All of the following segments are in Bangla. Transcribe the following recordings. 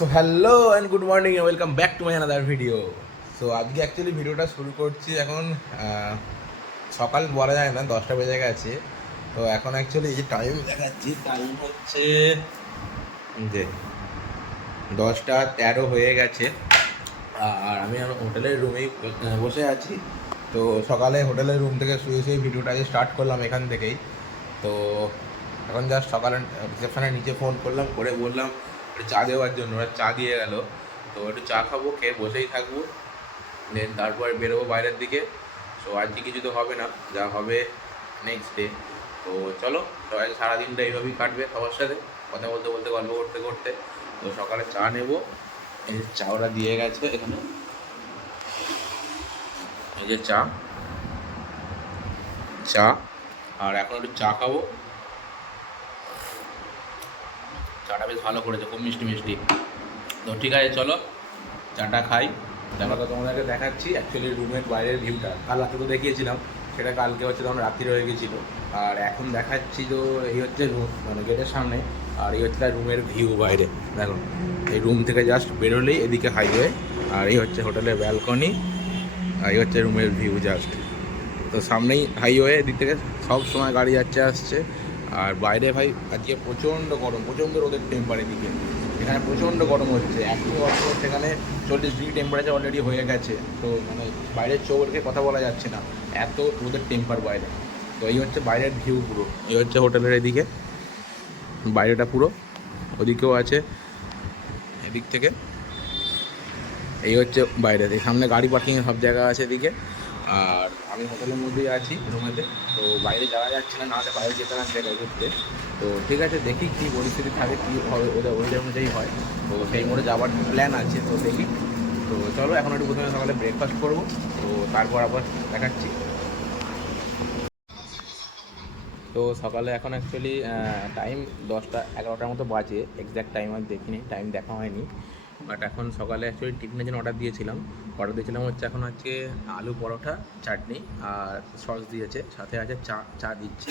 তো hello and good morning welcome back to my another video so আজকে অ্যাকচুয়ালি ভিডিওটা শুরু করছি এখন সকাল বলা যায় না, দশটা বেজে গেছে। তো এখন অ্যাকচুয়ালি এই যে টাইম দেখাচ্ছি টাইম হচ্ছে যে দশটা তেরো হয়ে গেছে। আর আমি হোটেলের রুমেই বসে আছি। তো সকালে হোটেলের রুম থেকে শুয়ে শুয়ে ভিডিওটা স্টার্ট করলাম এখান থেকেই। তো এখন জাস্ট সকালে রিসেপশনের নিচে ফোন করলাম, করে বললাম চা দেওয়ার জন্য, ওরা চা দিয়ে গেল। তো একটু চা খাব, খেয়ে বসেই থাকব। দেন তারপর বেরোবো বাইরের দিকে। তো আজকে কিছু তো হবে না, যা হবে নেক্সট ডে তো চলো, সবাই সারাদিনটা এইভাবেই কাটবে সবার সাথে। কথা বলতে বলতে, গল্প করতে করতে। তো সকালে চা নেব। এই চা ওরা দিয়ে গেছে এখানে। এই যে চা। চা। আর এখন একটু চা খাব। চাটা বেশ ভালো করেছে, খুব মিষ্টি মিষ্টি। তো ঠিক আছে, চলো, চাটা খাই। তারপর তোমাদেরকে দেখাচ্ছি অ্যাকচুয়ালি রুমের বাইরের ভিউটা কাল রাতে তো দেখিয়েছিলাম, সেটা কালকে হচ্ছে তখন রাত্রি হয়ে গেছিল। আর এখন দেখাচ্ছি তো, এই হচ্ছে রুম মানে গেটের সামনে, আর এই হচ্ছে রুমের ভিউ বাইরে। দেখো, এই রুম থেকে জাস্ট বেরোলেই এদিকে হাইওয়ে আর এই হচ্ছে হোটেলের ব্যালকনি আর এই হচ্ছে রুমের ভিউ জাস্ট তো সামনেই হাইওয়ে এদিক থেকে সব সময় গাড়ি যাচ্ছে, আসছে। আর বাইরে ভাই, আজকে প্রচণ্ড গরম, প্রচণ্ড রোদের টেম্পার এদিকে এখানে প্রচণ্ড গরম হচ্ছে, এখন গরম হচ্ছে এখানে চল্লিশ ডিগ্রি টেম্পারেচার অলরেডি হয়ে গেছে। তো মানে বাইরের চৌরকে কথা বলা যাচ্ছে না, এত রোদের টেম্পার বাইরে। তো এই হচ্ছে বাইরের ভিউ পুরো, এই হচ্ছে হোটেলের এদিকে, বাইরেটা পুরো, ওদিকেও আছে এদিক থেকে। এই হচ্ছে বাইরে সামনে গাড়ি পার্কিং সব জায়গা আছে এদিকে। আর আমি হোটেলের মধ্যেই আছি রুমেতে, তো বাইরে যাওয়া যাচ্ছে না না হলে বাইরে যেতে না জায়গায় ঘুরতে। তো ঠিক আছে, দেখি কী পরিস্থিতি থাকে, কী হবে, ওদের ওদের অনুযায়ী হয়। তো সেই মোড়ে যাওয়ার প্ল্যান আছে, তো দেখি। তো চলো, এখন একটু প্রথমে সকালে ব্রেকফাস্ট করব, তো তারপর আবার দেখাচ্ছি। তো সকালে এখন অ্যাকচুয়ালি টাইম দশটা, এগারোটার মতো বাজে এক্স্যাক্ট টাইম আর দেখিনি টাইম দেখা হয়নি। বাট এখন সকালে অ্যাকচুয়ালি টিফিনের জন্য অর্ডার দিয়েছিলাম। অর্ডার দিয়েছিলাম হচ্ছে এখন আজকে আলু পরোটা, চাটনি আর সস দিয়েছে। সাথে আছে চা চা দিচ্ছে।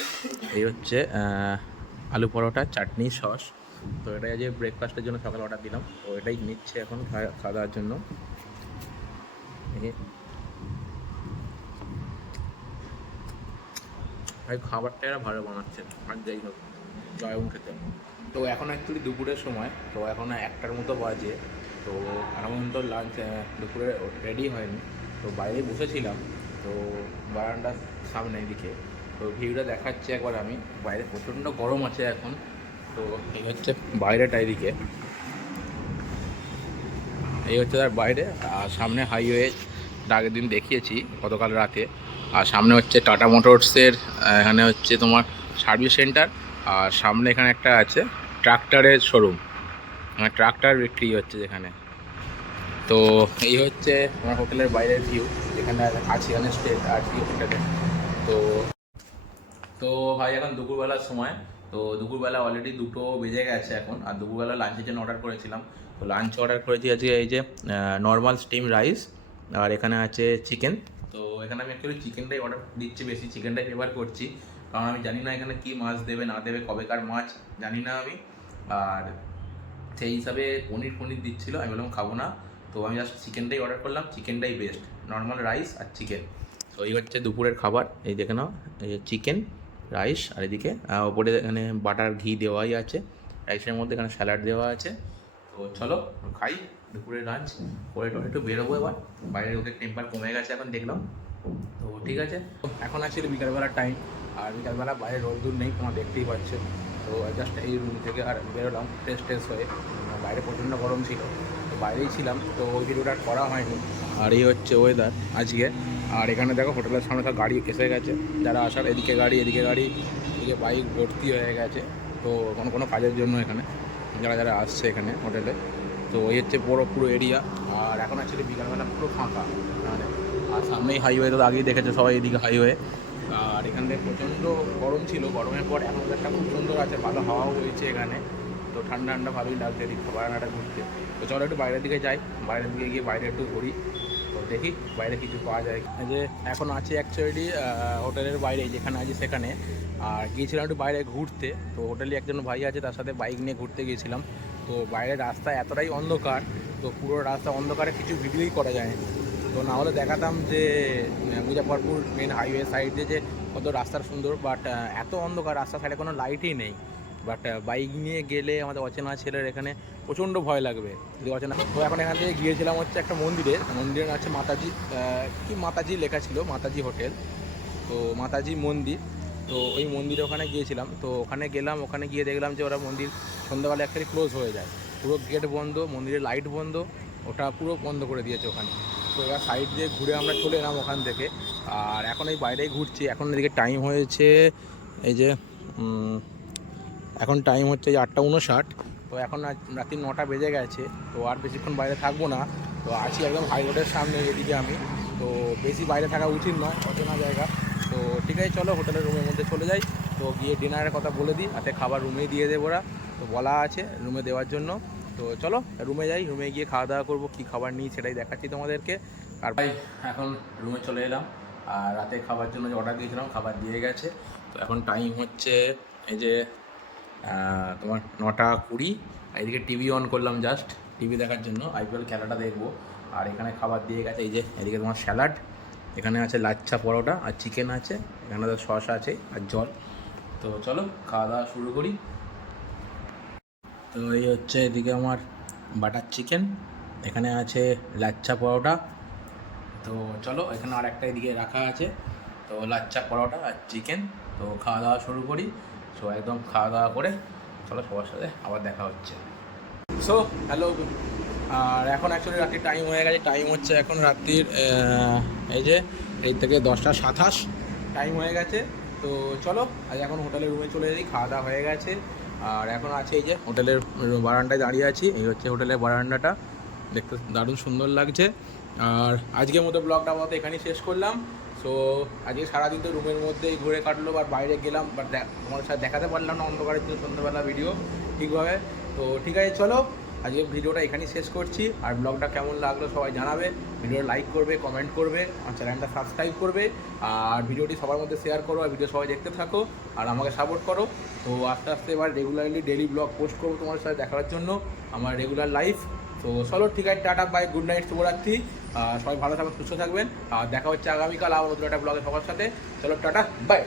এই হচ্ছে আলু পরোটা, চাটনি সস তো এটাই আজকে ব্রেকফাস্টের জন্য সকালে অর্ডার দিলাম। তো এটাই নিচ্ছে এখন খাওয়া দাওয়ার জন্য। খাবারটা এরা ভালো বানাচ্ছে। আর যাই হোক জয়ন খেতে। তো এখন অ্যাকচুয়ালি দুপুরের সময়, তো এখন একটার মতো বাজে, তো এখন তো লাঞ্চ দুপুরে রেডি হয়নি, তো বাইরে বসেছিলাম, তো বারান্দার সামনে এদিকে তো ভিউটা দেখাচ্ছি একবার আমি, বাইরে প্রচণ্ড গরম আছে এখন, তো এই হচ্ছে বাইরেটা এদিকে, এই হচ্ছে তার বাইরে, আর সামনে হাইওয়ে আগের দিন দেখিয়েছি গতকাল রাতে, আর সামনে হচ্ছে টাটা মোটরসের এখানে হচ্ছে তোমার সার্ভিস সেন্টার আর সামনে এখানে একটা আছে ট্রাক্টরের শোরুম মানে ট্রাক্টর বিক্রি হচ্ছে যেখানে। তো এই হচ্ছে আমার হোটেলের বাইরের ভিউ যেখানে আছি এখানে স্টে আছি হোটেলে। তো তো ভাই, এখন দুপুরবেলার সময়। তো দুপুরবেলা অলরেডি দুটো বেজে গেছে এখন, আর দুপুরবেলা লাঞ্চের জন্য অর্ডার করেছিলাম। তো লাঞ্চ অর্ডার করেছি আজকে এই যে নর্মাল স্টিম রাইস আর এখানে আছে চিকেন তো এখানে আমি অ্যাকচুয়ালি চিকেনটাই অর্ডার দিচ্ছি বেশি চিকেনটাই ফেভার করছি। কারণ আমি জানি না এখানে কী মাছ দেবে, না দেবে, কবেকার মাছ, জানি না আমি। আর সেই হিসাবে পনির পনির দিচ্ছিল, আমি বললাম খাব না। তো আমি জাস্ট চিকেনটাই অর্ডার করলাম চিকেনটাই বেস্ট নর্মাল রাইস আর চিকেন তো এই হচ্ছে দুপুরের খাবার, এই দেখে নাও, এই চিকেন রাইস আর এদিকে ওপরে এখানে বাটার ঘি দেওয়াই আছে রাইসের মধ্যে এখানে স্যালাড দেওয়া আছে। তো চলো, খাই, দুপুরের লাঞ্চ করে টোরে একটু বেরোবো এবার। বাইরে ওদের টেম্পার কমে গেছে এখন, দেখলাম। তো ঠিক আছে, এখন আছে বিকালবেলার টাইম আর বিকালবেলা বাইরে রোদ রোদ্দুর নেই, তোমরা দেখতেই পাচ্ছ। তো জাস্ট এই রুম থেকে আর বেরোলাম ফ্রেশ ট্রেশ হয়ে। বাইরে প্রচণ্ড গরম ছিল, তো বাইরেই ছিলাম, তো ওই ভিডিওটা করা হয়নি। আর এই হচ্ছে ওয়েদার আজকে। আর এখানে দেখো হোটেলের সামনে সব গাড়ি এসে গেছে। যারা আসার এদিকে গাড়ি এদিকে গাড়ি এদিকে বাইক ভর্তি হয়ে গেছে। তো কোনো কোনো কাজের জন্য এখানে, যারা যারা আসছে এখানে হোটেলে। তো এই হচ্ছে পুরো পুরো এরিয়া আর এখন অ্যাকচুয়ালি বিকালবেলা পুরো ফাঁকা। মানে আর সামনেই হাইওয়ে তো আগেই দেখেছে সবাই এদিকে হাইওয়ে আর এখান প্রচণ্ড গরম ছিল। গরমের পর এখন একটা খুব সুন্দর আছে, ভালো হাওয়াও হয়েছে এখানে। তো ঠান্ডা ঠান্ডা ভালোই লাগছে এদিকে বারান্দাটা ঘুরতে। তো চলো একটু বাইরের দিকে যাই। বাইরের দিকে গিয়ে বাইরে একটু ঘুরি। তো দেখি বাইরে কিছু পাওয়া যায় যে এখন আছি অ্যাকচুয়ালি হোটেলের বাইরে, যেখানে আছি সেখানে। আর গিয়েছিলাম একটু বাইরে ঘুরতে। তো হোটেলে একজন ভাই আছে, তার সাথে বাইক নিয়ে ঘুরতে গিয়েছিলাম। তো বাইরের রাস্তা এতটাই অন্ধকার, তো পুরো রাস্তা অন্ধকারে কিছু ভিডিওই করা যায় তো না হলে দেখাতাম যে মুজাফরপুর মেন হাইওয়ে সাইডে যে কত রাস্তার সুন্দর বাট এত অন্ধকার রাস্তার সাইডে কোনো লাইটই নেই। বাট বাইক নিয়ে গেলে আমাদের অচেনা ছেলের এখানে প্রচণ্ড ভয় লাগবে। যদি অচেনা, তো এখন এখান থেকে গিয়েছিলাম হচ্ছে একটা মন্দিরে। মন্দিরের আছে মাতাজি কি মাতাজি লেখা ছিল, মাতাজি হোটেল। তো মাতাজি মন্দির। তো ওই মন্দিরে ওখানে গিয়েছিলাম। তো ওখানে গেলাম, ওখানে গিয়ে দেখলাম যে ওরা মন্দির সন্ধ্যাবেলা একটাই ক্লোজ হয়ে যায়। পুরো গেট বন্ধ, মন্দিরের লাইট বন্ধ, ওটা পুরো বন্ধ করে দিয়েছে ওখানে। তো এবার সাইড দিয়ে ঘুরে আমরা চলে এলাম ওখান থেকে। আর এখন এই বাইরেই ঘুরছি। এখন এদিকে টাইম হয়েছে এই যে এখন টাইম হচ্ছে আটটা উনষাট তো এখন রাত- রাত্রি নটা বেজে গেছে। তো আর বেশিক্ষণ বাইরে থাকব না। তো আছি একদম হাই রোডের সামনে এদিকে আমি। তো বেশি বাইরে থাকা উচিত নয়, অচেনা জায়গা। তো ঠিক আছে, চলো হোটেলের রুমের মধ্যে চলে যাই। তো গিয়ে ডিনারের কথা বলে দিই। হাতে খাবার রুমেই দিয়ে দেবো ওরা। তো বলা আছে রুমে দেওয়ার জন্য। তো চলো রুমে যাই রুমে গিয়ে খাওয়া দাওয়া করব, কী খাবার নিই সেটাই দেখাচ্ছি তোমাদেরকে। আর ভাই, এখন রুমে চলে এলাম। আর রাতে খাবার জন্য যে অর্ডার দিয়েছিলাম, খাবার দিয়ে গেছে। তো এখন টাইম হচ্ছে এই যে তোমার নটা কুড়ি। এদিকে টিভি অন করলাম জাস্ট টিভি দেখার জন্য। আইপিএল খেলাটা দেখব। আর এখানে খাবার দিয়ে গেছে, এই যে, এদিকে তোমার স্যালাড এখানে আছে লাচ্ছা পরোটা, আর চিকেন আছে। এখানে তো সস আছে, আর জল। তো চলো, খাওয়া দাওয়া শুরু করি। তো এই হচ্ছে এদিকে আমার বাটার চিকেন, এখানে আছে লাচ্ছা পরোটা। তো চলো, এখানে আর একটা এদিকে রাখা আছে। তো লাচ্চা পরোটা আর চিকেন, তো খাওয়া দাওয়া শুরু করি। সো একদম খাওয়া দাওয়া করে চলো সবার সাথে আবার দেখা হচ্ছে। সো হ্যালো আর এখন অ্যাকচুয়ালি রাত্রির টাইম হয়ে গেছে। টাইম হচ্ছে এখন রাত্রির এই যে এই থেকে দশটা সাতাশ। টাইম হয়ে গেছে। তো চলো, আজ এখন হোটেলের রুমে চলে যাই খাওয়া দাওয়া হয়ে গেছে। আর এখন আছে এই যে হোটেলের বারান্দায় দাঁড়িয়ে আছি, এই হচ্ছে হোটেলের বারান্দাটা। দেখতে দারুণ সুন্দর লাগছে। আর আজকের মতো ব্লগটা আপাতত এখানেই শেষ করলাম। তো আজকে সারাদিন তো রুমের মধ্যেই ঘুরে কাটলো বা বাইরে গেলাম বাট তোমার সাথে দেখাতে পারলাম না অন্ধকারের জন্য সন্ধ্যাবেলা ভিডিও ঠিকভাবে। তো ঠিক আছে, চলো। আজকে ভিডিওটা এখানেই শেষ করছি। আর ব্লগটা কেমন লাগল সবাই জানাবে। ভিডিও লাইক করবে কমেন্ট করবে আমার চ্যানেলটা সাবস্ক্রাইব করবে। আর ভিডিওটি সবার মধ্যে শেয়ার করো আর ভিডিও সবাই দেখতে থাকো। আর আমাকে সাপোর্ট করো। তো আস্তে আস্তে এবার রেগুলারলি ডেলি ব্লগ পোস্ট করব তোমার সাথে দেখার জন্য আমার রেগুলার লাইফ তো চলো ঠিক আছে, টাটা বাই গুড নাইট শুভরাত্রি। সবাই ভালো থাকবেন, সুস্থ থাকবেন। আর দেখা হচ্ছে আগামীকাল আবার নতুন একটা ব্লগে সবার সাথে। চলো টাটা বাই